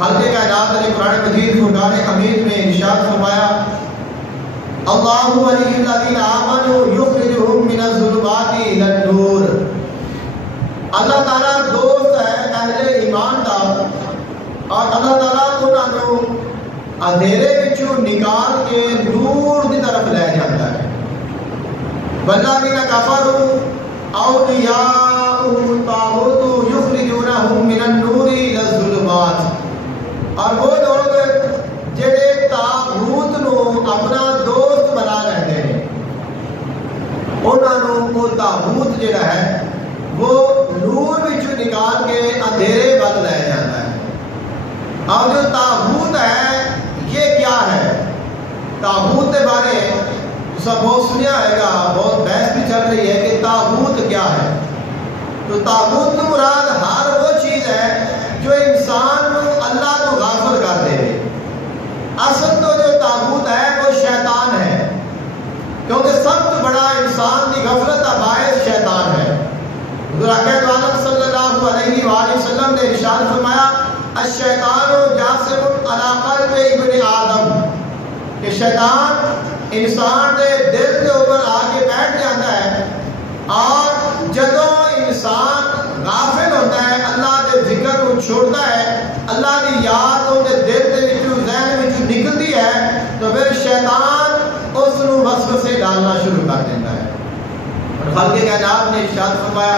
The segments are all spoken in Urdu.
خالق کائنات نے قرآن مجید فرقان حمید میں ارشاد فرمایا اللہ ولی الذین آمنوا یخرجہم من الظلمات الی النور. اللہ تعالیٰ دوست ہے اہل ایمان دا اور اللہ تعالیٰ انہاں نو اندھیرے وچوں نکال کے نور دی طرف لے جاتا ہے. والذین کفروا اولیاءهم الطاغوت یخرجونہم من النور الی الظلمات. اور وہ لوگ جڑے طاغوت نو اپنا دوست بنا لیندے ہیں انہاں نو وہ طاغوت جڑا ہے وہ نور وچوں نکال کے اندھیرے ول لے جاتا ہے. اور جو طاغوت ہے یہ کیا ہے؟ طاغوت کے بارے سب بہت سنیا ہے گا, بہت بحث بھی چل رہی ہے کہ طاغوت کیا ہے. تو طاغوت کی مراد ہر وہ چیز ہے جو انسان کو اللہ کو غافل کر دے. اصل تو جو طاغوت ہے وہ شیطان ہے, کیونکہ سب سے بڑا انسان کی غفلت کا باعث شیطان ہے. حضور اکرم عالم صلی اللہ علیہ وآلہ وسلم نے ارشاد فرمایا الشیطان جاسم علی قلب ابن آدم, کہ شیطان انسان کے دل کے اوپر آ کے بیٹھ جاتا ہے اور جدوں انسان غافل ہوتا ہے اللہ کے ذکر کو چھوڑتا ہے, اللہ کی یاد ان کے دل کے وچوں ذہن وچوں نکلتی ہے تو پھر شیطان اس نو وسوسے ڈالنا شروع کر دیتا ہے. اور خالق کائنات نے ارشاد فرمایا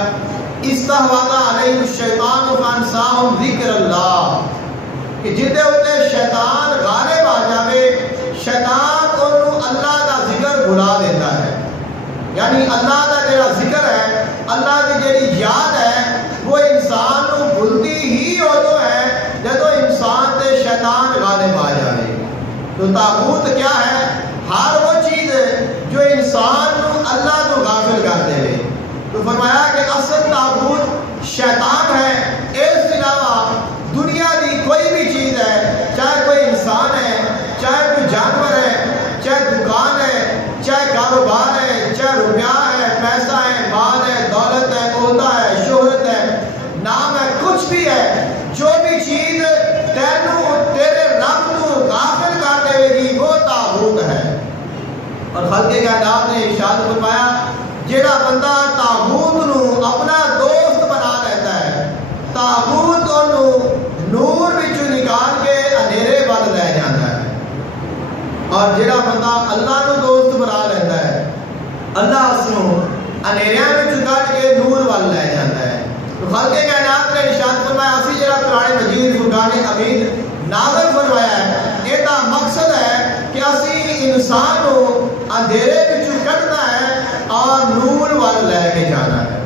استحوذ علیہ الشیطان فانساہم ذکر اللہ, کہ جدے ہوتے شیطان غالب آ جاوے شیطان انہوں اللہ کا ذکر بھلا دیتا ہے. یعنی اللہ کا جڑا ذکر ہے, اللہ کی جڑی یاد ہے وہ انسان کو بھلتی ہی ادو ہے جدو انسان تے شیطان غالب آ جائے. تو طاغوت کیا ہے؟ ہر وہ چیز جو انسان کو اللہ کو غافل کر دے. تو فرمایا کہ اصل طاغوت شیطان ہے. اس کے علاوہ دنیا کی کوئی بھی چیز ہے, چاہے کوئی انسان ہے, چاہے کوئی جانور ہے, چاہے دکان ہے, چاہے کاروبار ہے, چاہے روپیہ ہے, پیسہ ہے, مال ہے, دولت ہے, عہدہ ہے, شہرت ہے, نام ہے, کچھ بھی ہے, جو بھی چیز تینوں تیرے رب کو غافل کر دے گی وہ طاغوت ہے. اور خالق کائنات نے ارشاد فرمایا جڑا بندہ طاغوت نو اپنا دوست بنا لیتا ہے, طاغوت انہوں نور وچوں نکال کے اندھیرے ول لے جاتا ہے. اور جڑا بندہ اللہ نو دوست بنا لیتا ہے اللہ اس نو اندھیریاں وچوں کڈ کے نور ول لے جاتا ہے. تو خالق کائنات نے ارشاد فرمایا اسی جڑا قرآن مجید فرقان حمید نازل فرمایا ہے یہ دا مقصد ہے کہ اسی انسان کو اندھیرے وچوں کڈنا ہے اور نور ول لے کے جانا ہے.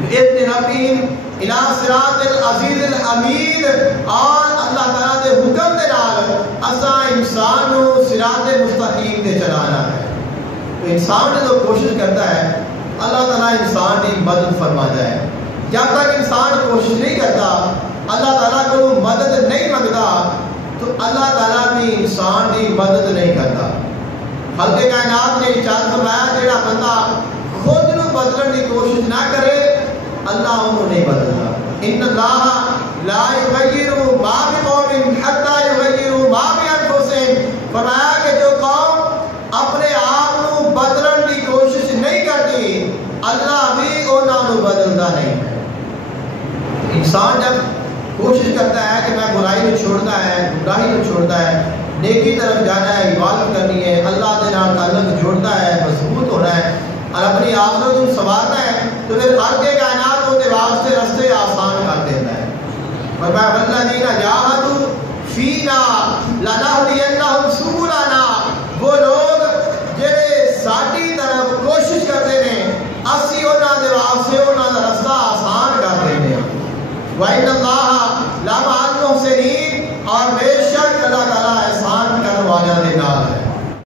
باذن ربیم الی صراط العزیز الحمید. اور اللہ تعالیٰ کے حکم کے نال اساں انسان کو صراط مستقیم تے چلانا ہے. تو انسان جو کوشش کرتا ہے اللہ تعالیٰ انسان کی مدد فرما جائے. جب تک انسان کوشش نہیں کرتا اللہ تعالیٰ کو مدد نہیں منگتا تو اللہ تعالیٰ بھی انسان کی مدد نہیں کرتا. خالق کائنات نے ارشاد فرمایا جڑا بندہ خود نو بدلنے کی کوشش نہ کرے اللہ انہوں نہیں بدلتا. ان اللہ لا یغیر ما بقوم حتی یغیروا ما بانفسہم. فرمایا کہ جو قوم اپنے آپ کو بدلنے کی کوشش نہیں کرتی اللہ بھی انہوں نے بدلتا نہیں ہے. انسان جب کوشش کرتا ہے کہ میں برائی کو چھوڑنا ہے, گمراہی کو چھوڑتا ہے, نیکی طرف جانا ہے, عبادت کرنی ہے, اللہ کے نام تعلق جوڑتا ہے, مضبوط ہونا ہے اور اپنی آخرت کو سنوارنا ہے تو پھر ہر کے کائنات کو واسطے رستے آسان کر دیتا ہے. فرمایا والذین جاہدوا فینا لنہدینہم سبلنا. وہ لوگ جڑے ساڈی طرف کوشش کرتے ہیں اسی انہاں دے واسطے انہاں دا رستہ آسان کر دیتے ہیں. وَإِنَّ